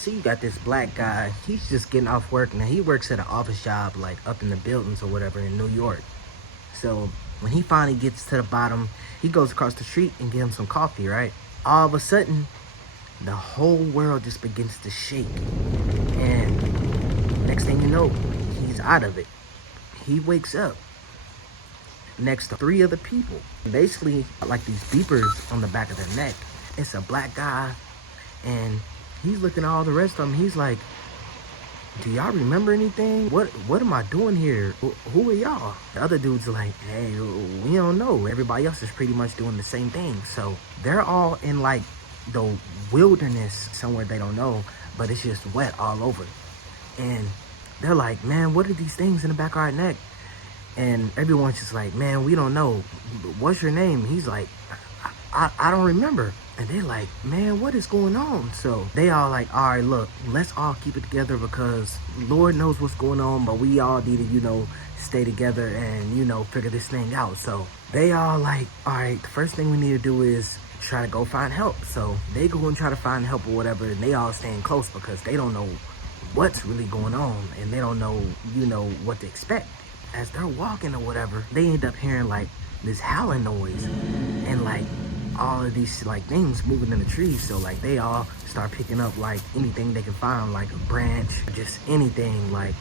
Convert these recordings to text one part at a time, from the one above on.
So you got this black guy, he's just getting off work. Now he works at an office job like up in the buildings or whatever in New York. So when he finally gets to the bottom, he goes across the street and get him some coffee, right? All of a sudden, the whole world just begins to shake. And next thing you know, he's out of it. He wakes up next to three other people. Basically, like these beepers on the back of their neck. It's a black guy, and he's looking at all the rest of them. He's like, do y'all remember anything? What am I doing here? Who are y'all? The other dude's like, hey, we don't know. Everybody else is pretty much doing the same thing. So they're all in like the wilderness somewhere they don't know, but it's just wet all over. And they're like, man, what are these things in the back of our neck? And everyone's just like, man, we don't know. What's your name? He's like, I don't remember. And they're like, man, what is going on? So they all like, all right, look, let's all keep it together because Lord knows what's going on, but we all need to, stay together and, figure this thing out. So they all like, all right, the first thing we need to do is try to go find help. So they go and try to find help or whatever, and they all staying close because they don't know what's really going on and they don't know, what to expect. As they're walking or whatever, they end up hearing like this howling noise and like all of these like things moving in the trees. So like they all start picking up like anything they can find, like a branch, just anything. Like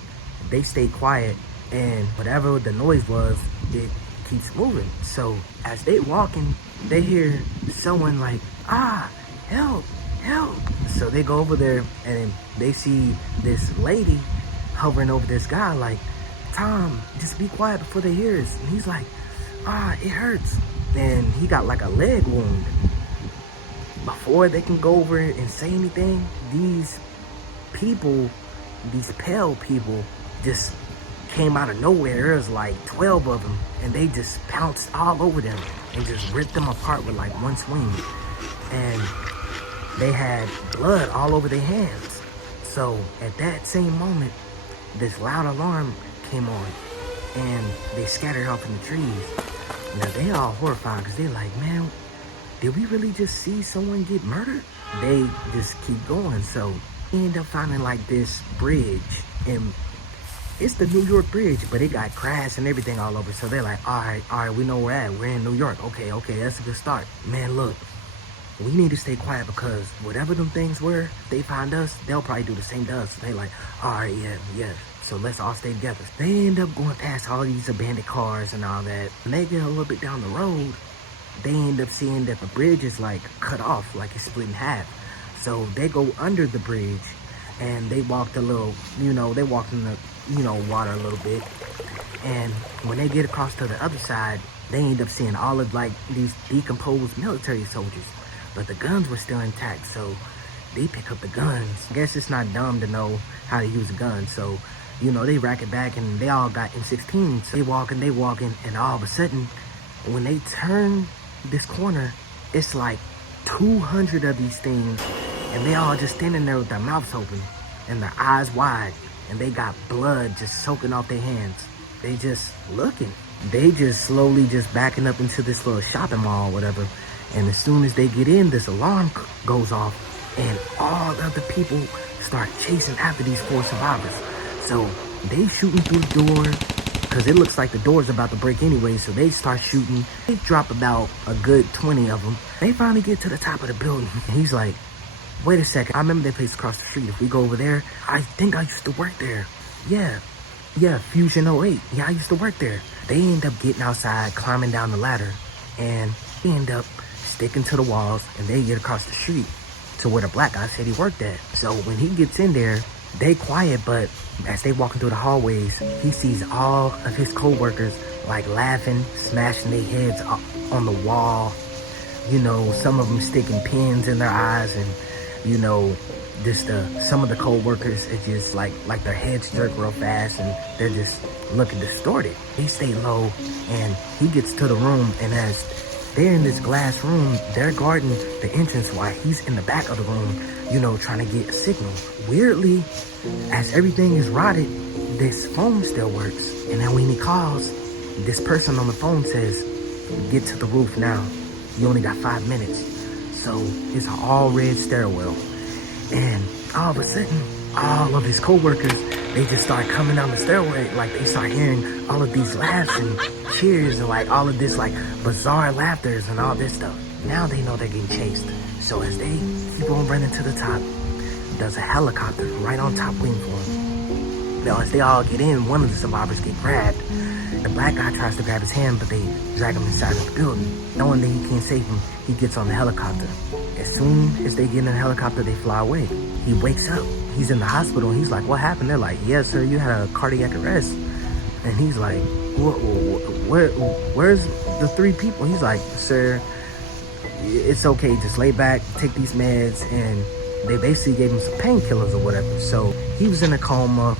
they stay quiet, and whatever the noise was, it keeps moving. So as they walking, they hear someone like, help, help. So they go over there and they see this lady hovering over this guy like, Tom, just be quiet before they hear us. And he's like, it hurts. And he got like a leg wound. Before they can go over and say anything, these people, these pale people, just came out of nowhere. There was like 12 of them, and they just pounced all over them and just ripped them apart with like one swing. And they had blood all over their hands. So at that same moment, this loud alarm came on, and they scattered off in the trees. Now they all horrified because they're like, man, did we really just see someone get murdered? They just keep going. So they end up finding like this bridge, and it's the New York bridge, but it got cracks and everything all over. So they're like, all right, we know where we're at. We're in New York. Okay, that's a good start. Man, look, we need to stay quiet because whatever them things were, if they find us, they'll probably do the same to us. They like, all right, yeah. So let's all stay together. They end up going past all these abandoned cars and all that. When they get a little bit down the road, they end up seeing that the bridge is like cut off, like it's split in half. So they go under the bridge and they walked a little, they walked in the, water a little bit. And when they get across to the other side, they end up seeing all of like these decomposed military soldiers. But the guns were still intact, so they pick up the guns. I guess it's not dumb to know how to use a gun, so they rack it back, and they all got M16s. So they walking, and all of a sudden, when they turn this corner, it's like 200 of these things, and they all just standing there with their mouths open and their eyes wide, and they got blood just soaking off their hands. They just looking. They just slowly just backing up into this little shopping mall or whatever, and as soon as they get in, this alarm goes off, and all the other people start chasing after these four survivors. So they shooting through the door because it looks like the door's about to break anyway. So they start shooting. They drop about a good 20 of them. They finally get to the top of the building. And he's like, wait a second. I remember that place across the street. If we go over there, I think I used to work there. Yeah, Fusion 08. Yeah, I used to work there. They end up getting outside, climbing down the ladder, and they end up sticking to the walls, and they get across the street to where the black guy said he worked at. So when he gets in there, they quiet, but as they walking through the hallways, he sees all of his co-workers like laughing, smashing their heads on the wall. Some of them sticking pins in their eyes, and just some of the co-workers is just like their heads jerk real fast, and they're just looking distorted. They stay low, and he gets to the room, and as they're in this glass room, they're guarding the entrance while he's in the back of the room, trying to get a signal. Weirdly, as everything is rotted, this phone still works. And then when he calls, this person on the phone says, get to the roof now. You only got 5 minutes. So it's an all red stairwell. And All of a sudden, all of his coworkers, they just start coming down the stairway. Like, they start hearing all of these laughs and cheers and like all of this like bizarre laughters and all this stuff. Now they know they're getting chased. So as they keep on running to the top, there's a helicopter right on top wing for them. Now as they all get in, one of the survivors get grabbed. The black guy tries to grab his hand, but they drag him inside of the building. Knowing that he can't save him, he gets on the helicopter. As soon as they get in the helicopter, they fly away. He wakes up. He's in the hospital. He's like, what happened? They're like, yes, sir, you had a cardiac arrest. And he's like, where's the 3 people? He's like, sir, it's okay. Just lay back, take these meds. And they basically gave him some painkillers or whatever. So he was in a coma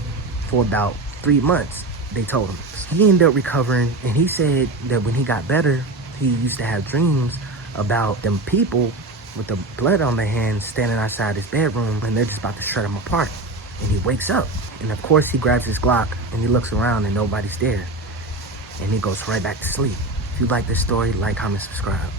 for about 3 months, they told him. He ended up recovering, and he said that when he got better, he used to have dreams about them people with the blood on their hands standing outside his bedroom, and they're just about to shred him apart. And he wakes up, and of course he grabs his Glock, and he looks around and nobody's there. And he goes right back to sleep. If you like this story, like, comment, subscribe.